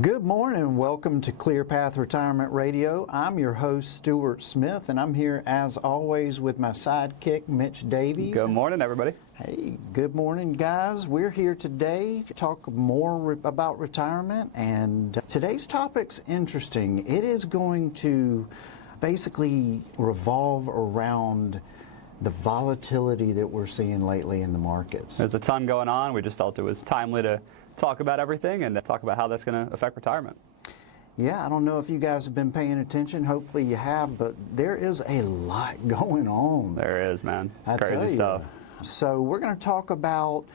Good morning. Welcome to ClearPath Retirement Radio. I'm your host, Stewart Smith, and I'm here as always with my sidekick, Mitch Davies. Good morning, everybody. Hey, good morning, guys. We're here today to talk more about retirement, and today's topic's interesting. It is going to basically revolve around the volatility that we're seeing lately in the markets. There's a ton going on. We just felt it was timely to talk about everything and talk about how that's going to affect retirement. Yeah, I don't know if you guys have been paying attention. Hopefully you have, but there is a lot going on. There is, man. I Crazy tell you. stuff. So we're going to talk about,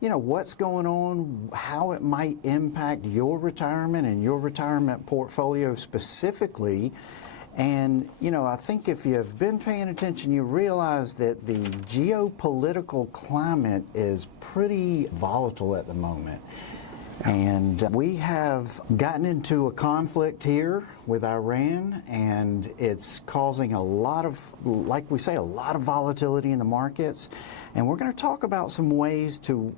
what's going on, how it might impact your retirement and your retirement portfolio specifically. And, I think if you've been paying attention, you realize that the geopolitical climate is pretty volatile at the moment. And we have gotten into a conflict here with Iran, and it's causing a lot of, like we say, a lot of volatility in the markets. And we're going to talk about some ways to,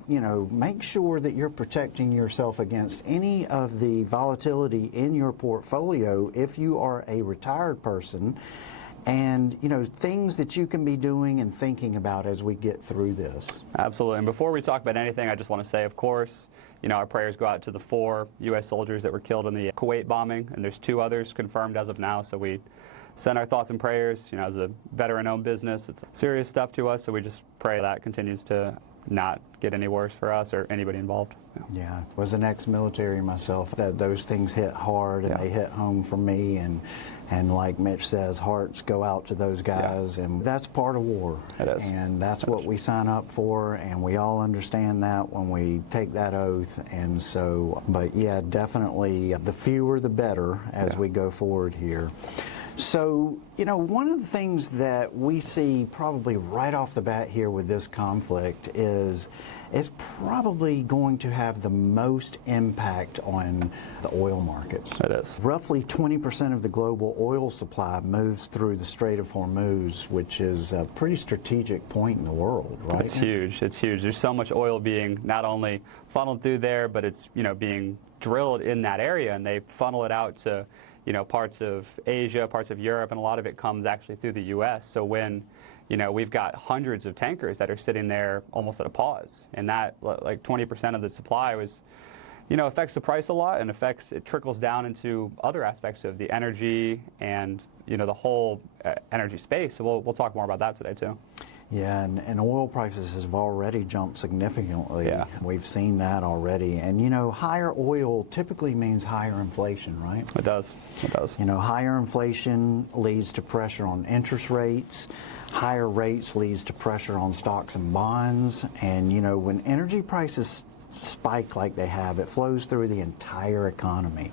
make sure that you're protecting yourself against any of the volatility in your portfolio if you are a retired person. And, things that you can be doing and thinking about as we get through this. Absolutely. And before we talk about anything, I just want to say, of course, our prayers go out to the 4 U.S. soldiers that were killed in the Kuwait bombing, and there's 2 others confirmed as of now. So we send our thoughts and prayers. As a veteran-owned business, it's serious stuff to us. So we just pray that continues to not get any worse for us or anybody involved. Yeah, was an ex-military myself. Those things hit hard, and they hit home for me. And like Mitch says, hearts go out to those guys, and that's part of war. It is. And that's what we sign up for, and we all understand that when we take that oath. And so, but yeah, definitely the fewer the better as we go forward here. So, one of the things that we see probably right off the bat here with this conflict is it's probably going to have the most impact on the oil markets. It is. Roughly 20% of the global oil supply moves through the Strait of Hormuz, which is a pretty strategic point in the world, right? It's huge. It's huge. There's so much oil being not only funneled through there, but it's, being drilled in that area, and they funnel it out to parts of Asia, parts of Europe, and a lot of it comes actually through the U.S. So when, we've got hundreds of tankers that are sitting there almost at a pause, and that, like 20% of the supply was, affects the price a lot, and it trickles down into other aspects of the energy and, the whole energy space. So we'll talk more about that today, too. Yeah, and oil prices have already jumped significantly. Yeah. We've seen that already. And, higher oil typically means higher inflation, right? It does. It does. Higher inflation leads to pressure on interest rates. Higher rates leads to pressure on stocks and bonds. And, when energy prices spike like they have, it flows through the entire economy.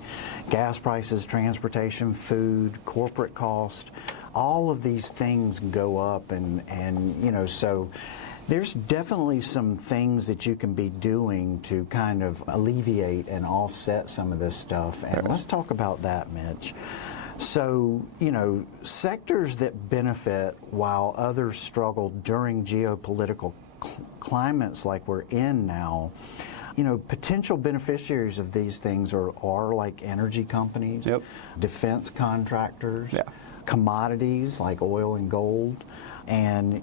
Gas prices, transportation, food, corporate cost, all of these things go up, and so there's definitely some things that you can be doing to kind of alleviate and offset some of this stuff. And let's talk about that, Mitch. So, sectors that benefit while others struggle during geopolitical climates like we're in now, potential beneficiaries of these things are like energy companies, defense contractors, commodities like oil and gold. And,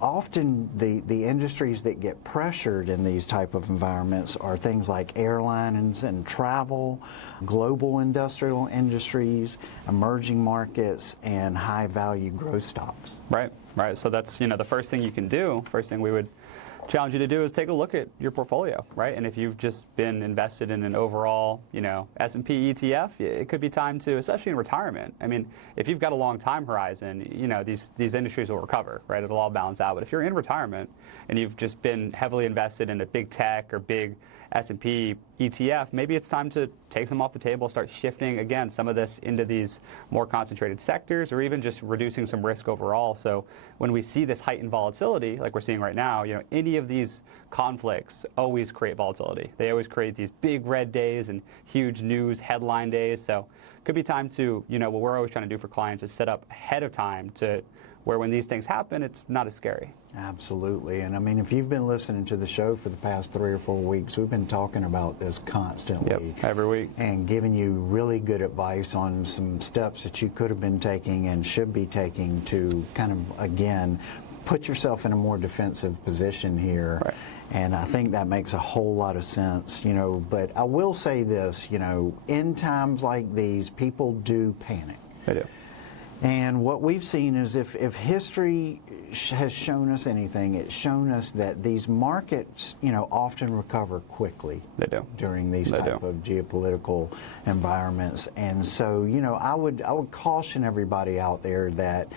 often the industries that get pressured in these type of environments are things like airlines and travel, global industrial industries, emerging markets, and high-value growth stocks. Right. So that's, the first thing you can do, first thing we would challenge you to do is take a look at your portfolio, right? And if you've just been invested in an overall, S&P ETF, it could be time to, especially in retirement. I mean, if you've got a long time horizon, these industries will recover, right? It'll all balance out. But if you're in retirement and you've just been heavily invested in a big tech or big S&P ETF, maybe it's time to take them off the table, start shifting, again, some of this into these more concentrated sectors, or even just reducing some risk overall. So when we see this heightened volatility, like we're seeing right now, any of these conflicts always create volatility. They always create these big red days and huge news headline days. So it could be time to, what we're always trying to do for clients is set up ahead of time to where when these things happen, it's not as scary. Absolutely. And I mean, if you've been listening to the show for the past 3 or 4 weeks, we've been talking about this constantly. Yep, every week. And giving you really good advice on some steps that you could have been taking and should be taking to kind of, again, put yourself in a more defensive position here. Right. And I think that makes a whole lot of sense, you know. But I will say this, you know, in times like these, people do panic. They do. And what we've seen is if history has shown us anything, it's shown us that these markets, you know, often recover quickly. They do. During these type of geopolitical environments. And so, you know, I would caution everybody out there that,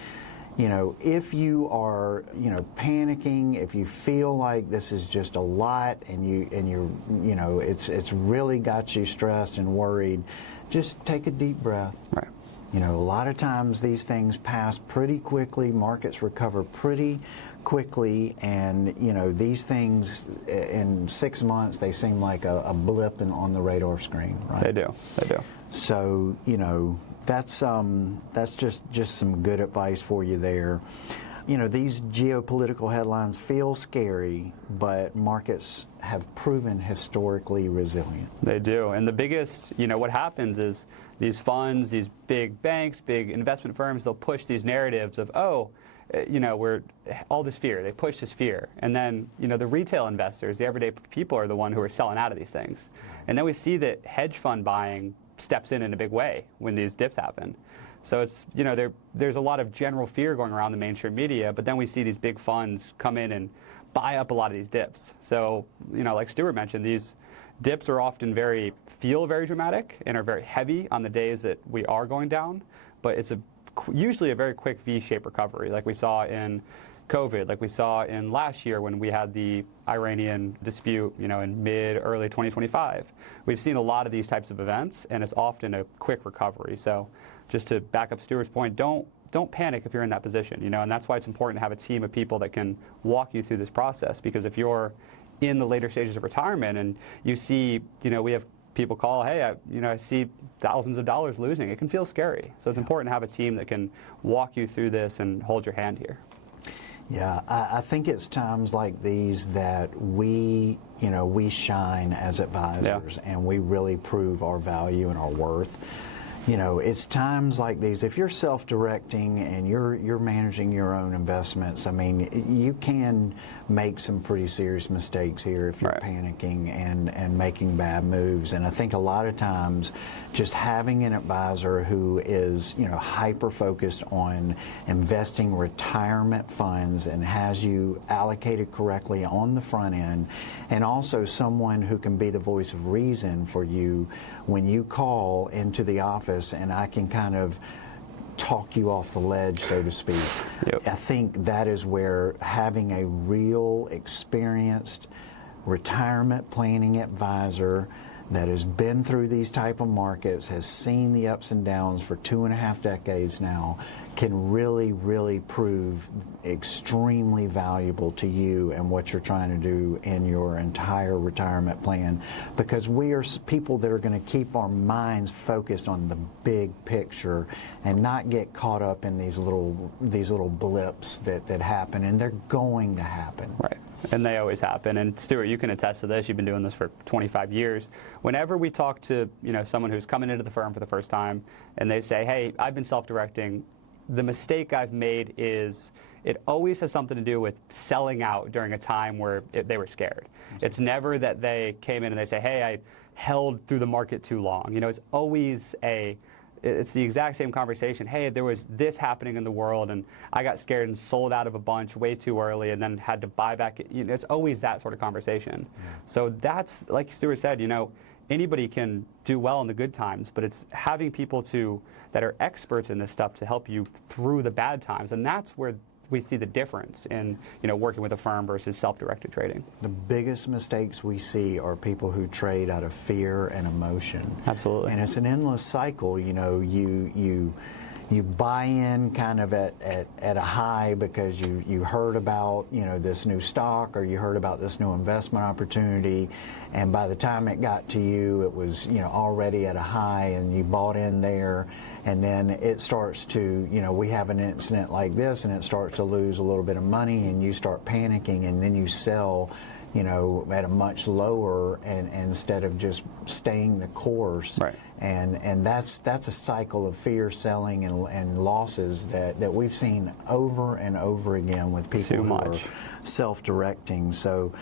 you know, if you are, you know, panicking, if you feel like this is just a lot and you're, you know, it's really got you stressed and worried, just take a deep breath. Right. You know, a lot of times these things pass pretty quickly, markets recover pretty quickly, and, you know, these things in 6 months, they seem like a blip on the radar screen, right? They do. They do. So, you know, that's just some good advice for you there. You know, these geopolitical headlines feel scary, but markets have proven historically resilient. They do. And the biggest, you know, what happens is these funds, these big banks, big investment firms, they'll push these narratives of, oh, you know, we're all this fear. They push this fear. And then, you know, the retail investors, the everyday people are the one who are selling out of these things. And then we see that hedge fund buying steps in a big way when these dips happen. So it's, you know, there's a lot of general fear going around the mainstream media, but then we see these big funds come in and buy up a lot of these dips. So, you know, like Stewart mentioned, these dips are often feel very dramatic and are very heavy on the days that we are going down, but it's usually a very quick V-shaped recovery, like we saw in COVID, like we saw in last year when we had the Iranian dispute, you know, in early 2025. We've seen a lot of these types of events, and it's often a quick recovery. So just to back up Stewart's point, don't panic if you're in that position, you know, and that's why it's important to have a team of people that can walk you through this process, because if you're in the later stages of retirement and you see, you know, we have people call, hey, I see thousands of dollars losing, it can feel scary. So it's important to have a team that can walk you through this and hold your hand here. Yeah, I think it's times like these that we shine as advisors, and we really prove our value and our worth. You know, it's times like these, if you're self-directing and you're managing your own investments, I mean, you can make some pretty serious mistakes here if you're panicking and making bad moves. And I think a lot of times just having an advisor who is, you know, hyper-focused on investing retirement funds and has you allocated correctly on the front end, and also someone who can be the voice of reason for you when you call into the office and I can kind of talk you off the ledge, so to speak. Yep. I think that is where having a real experienced retirement planning advisor that has been through these type of markets, has seen the ups and downs for 2.5 decades now, can really, really prove extremely valuable to you and what you're trying to do in your entire retirement plan. Because we are people that are going to keep our minds focused on the big picture and not get caught up in these little blips that happen, and they're going to happen. Right. And they always happen. And Stewart, you can attest to this. You've been doing this for 25 years. Whenever we talk to, you know, someone who's coming into the firm for the first time and they say, hey, I've been self-directing, the mistake I've made is it always has something to do with selling out during a time where they were scared. It's never that they came in and they say, hey, I held through the market too long. You know, it's always it's the exact same conversation. Hey, there was this happening in the world, and I got scared and sold out of a bunch way too early, and then had to buy back. You know, it's always that sort of conversation. Yeah. So that's, like Stewart said, you know, anybody can do well in the good times, but it's having people that are experts in this stuff to help you through the bad times, and that's where we see the difference in, you know, working with a firm versus self-directed trading. The biggest mistakes we see are people who trade out of fear and emotion. Absolutely. And it's an endless cycle. You know, you you buy in kind of at a high because you heard about, you know, this new stock, or you heard about this new investment opportunity, and by the time it got to you, it was, you know, already at a high, and you bought in there, and then it starts to, you know, we have an incident like this, and it starts to lose a little bit of money, and you start panicking, and then you sell, you know, at a much lower, and instead of just staying the course. Right. And that's a cycle of fear selling and losses that we've seen over and over again with people who are self-directing. So,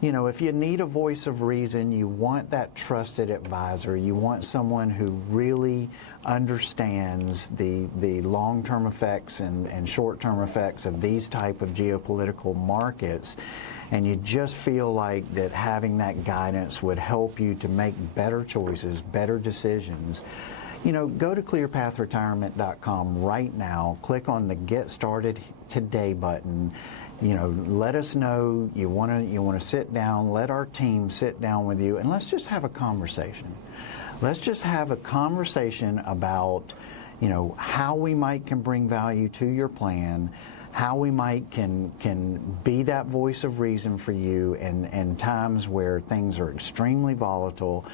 you know, if you need a voice of reason, you want that trusted advisor, you want someone who really understands the long-term effects and short-term effects of these type of geopolitical markets, and you just feel like that having that guidance would help you to make better choices, better decisions, you know, go to ClearPathRetirement.com right now, click on the Get Started Today button. You know, let us know you want to sit down, let our team sit down with you, and let's just have a conversation. Let's just have a conversation about, you know, how we can bring value to your plan, how we can be that voice of reason for you in times where things are extremely volatile,